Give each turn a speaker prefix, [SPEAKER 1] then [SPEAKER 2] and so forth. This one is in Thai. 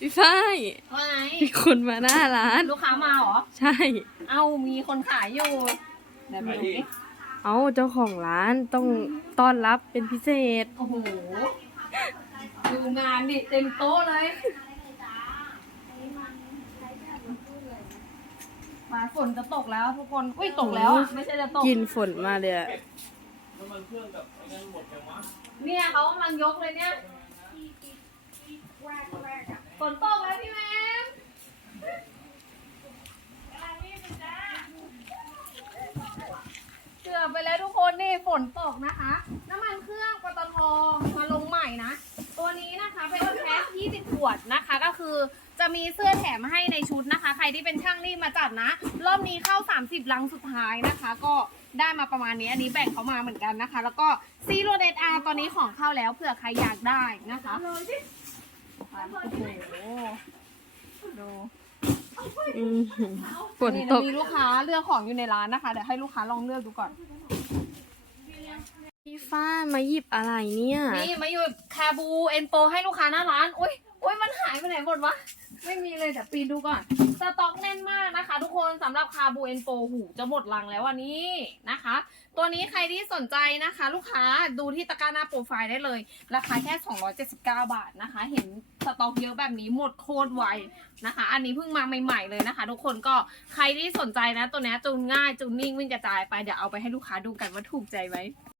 [SPEAKER 1] พี่ฝ้าย
[SPEAKER 2] ว่าไง
[SPEAKER 1] มีคนมาหน้าร้าน
[SPEAKER 2] ลูกค้ามาเหรอ
[SPEAKER 1] ใช่
[SPEAKER 2] เอามีคนขายอยู่เดี๋ยวไปดูดิ
[SPEAKER 1] เอาเจ้าของร้านต้องต้อนรับเป็นพิเศษ
[SPEAKER 2] โอ้โห ดูงานดิเต็มโต๊ะเลยมาฝนจะตกแล้วทุกคน อุ้ยตกแล้วอะไม่ใช่จะตก
[SPEAKER 1] กินฝนมาเลยอะ
[SPEAKER 2] เนี่ยเขากำลังยกเลยเนี่ยฝนตกแล้วพี่แม่เกือ บไปแล้วทุกคนนี่ฝนตกนะคะ น้ำมันเครื่องปตทมาลงใหม่นะ ตัวนี้นะคะเป็นแพ็ค20 ขวดนะคะ ก็คือจะมีเสื้อแถมให้ในชุดนะคะ ใครที่เป็นช่างรีบมาจัดนะ รอบนี้เข้า 30 ลังสุดท้ายนะคะ ก็ได้มาประมาณนี้ อันนี้แบ่งเขามาเหมือนกันนะคะ แล้วก็ซีโรเดอาตอนนี้ของเข้าแล้วเผื่อใครอยากได้นะคะโอ้โหดู
[SPEAKER 1] อืมฝน
[SPEAKER 2] นี่
[SPEAKER 1] ต
[SPEAKER 2] นะ
[SPEAKER 1] ก
[SPEAKER 2] มีลูกค้าเลือกของอยู่ในร้านนะคะเดี๋ยวให้ลูกค้าลองเลือกดูก่อน
[SPEAKER 1] พี่ฝ้ายมาหยิบอะไรเนี่ย
[SPEAKER 2] นี่มาอยู่คาบูเอ็นโปให้ลูกค้าหน้าร้าน อุ้ยอุ้ยมันหายไปไหนหมดวะ ไม่มีเลยเดี๋ยวปีนดูก่อน สต็อกแน่นมาก นสำหรับคาบูเอ็นโปหูจะหมดลังแล้ววันนี้นะคะ ตัวนี้ใครที่สนใจนะคะ ลูกค้าดูที่ตะกร้าหน้าโปรไฟล์ได้เลย ราคาแค่ 279 บาทนะคะ เห็นสต็อกเยอะแบบนี้หมดโคตรไวนะคะ อันนี้เพิ่งมาใหม่ๆเลยนะคะ ทุกคนก็ใครที่สนใจนะ ตัวนี้จูนง่ายจูนนิ่งวิ่งกระจายไปเดี๋ยวเอาไปให้ลูกค้าดูกันว่าถูกใจไหม